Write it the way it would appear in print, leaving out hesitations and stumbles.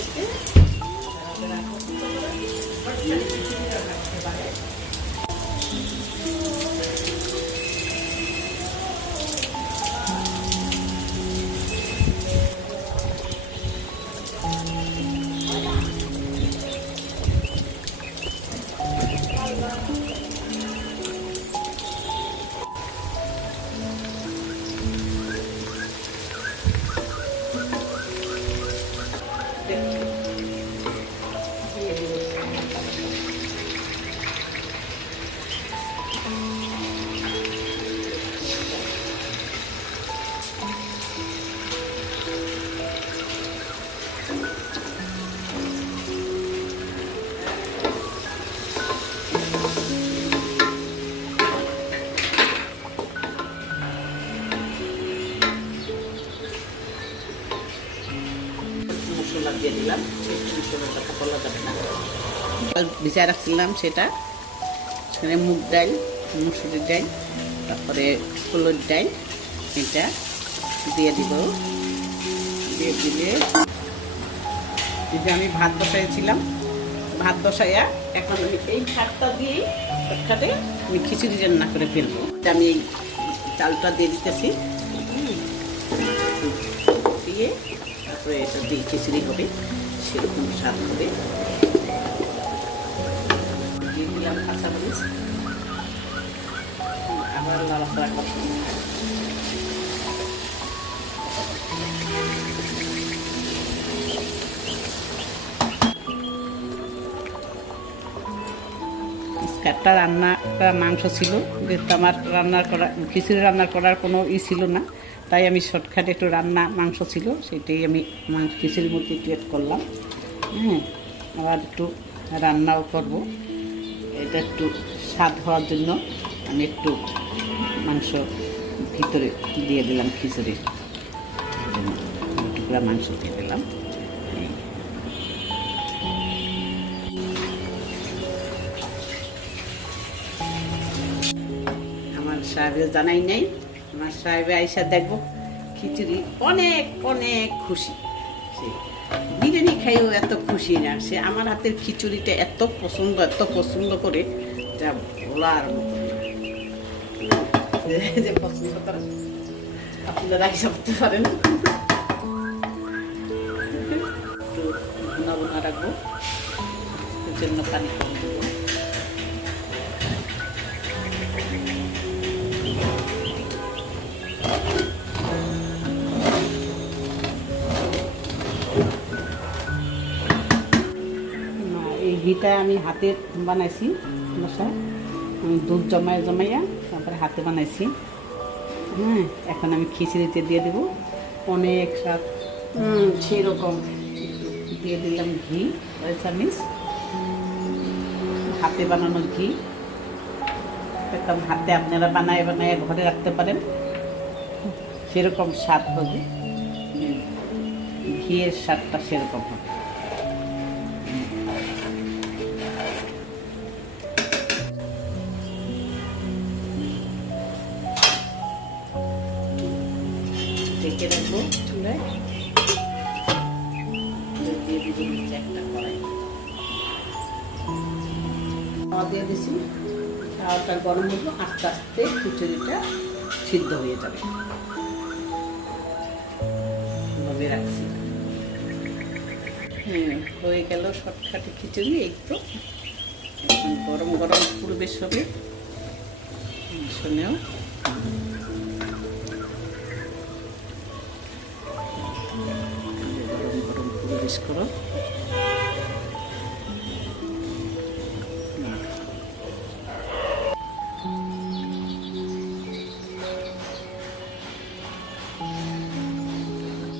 করতে মশলা দিয়ে দিলাম। মশলাটা বলা যাবে না, ভিজায় রাখছিলাম সেটা। সেখানে মুগ ডাল, মুসুরির ডাল, তারপরে হলুদ ডাল, এটা দিয়ে দিব। দিয়ে দিলে আমি ভাত বসাইছিলাম, ভাত বসাইয়া এখন আমি এই ভাতটা দিয়েই একসাথে আমি খিচুড়ি রান্না করে ফেলবো। আমি এই চালটা দিয়ে দিতেছি, দিয়ে তারপরে এটা দিয়ে খিচুড়ি হবে, সেরকম স্বাদ হবে। দিয়ে দিলাম কাঁচামরিচ, আবার নাড়াচাড়া করতে। একটা রান্না করা মাংস ছিল, যেহেতু আমার রান্নার করা খিচুড়ি রান্নার করার কোনো ছিল না, তাই আমি শর্টকাটে একটু রান্না মাংস ছিল, সেটাই আমি খিচুড়ির মধ্যে ক্রিয়েট করলাম। হ্যাঁ, আবার একটু রান্নাও করব। এটা একটু স্বাদ হওয়ার জন্য আমি একটু মাংস ভিতরে দিয়ে দিলাম, খিচুড়ির টুকরা মাংস দিয়ে দিলাম। সাহেবের জানাই নাই, আমার সাহেবে আইসা দেখবো খিচুড়ি, অনেক অনেক খুশি। সে বিরিয়ানি খাইও এত খুশি না, সে আমার হাতের খিচুড়িটা এত পছন্দ করে, যা বলার মতো যে পছন্দ করেন আপনারা আইসা করতে পারেন। একটু ভুনা ভুনা রাখবো, এর জন্য পানি কম দেবো। এই ঘিটা আমি হাতে বানাইছি, বাসায় আমি দুধ জমাইয়া তারপরে হাতে বানাইছি। হ্যাঁ, এখন আমি খিচুড়িতে দিয়ে দেবো, অনেক স্বাদ। সেরকম দিয়ে দিলাম ঘি 1 চামচ, হাতে বানানো ঘি। একদম হাতে আপনারা বানায় ঘরে রাখতে পারেন, সেরকম স্বাদ হবে, ঘিয়ের স্বাদটা সেরকম হবে। ঢেকে রাখবো চুলায়, দিয়ে দিব নিচে একটা কড়াই, খাওয়া দিয়ে দিছি। খাওয়াটা গরম হলো, আস্তে আস্তে খিচুড়িটা সিদ্ধ হয়ে যাবে, ভাবে রাখছি। হয়ে গেল শর্টকাটে খিচুড়ি। এই তো এখন গরম গরম পরিবেশ হবে, শুনেও গরম গরম পরিবেশ করো।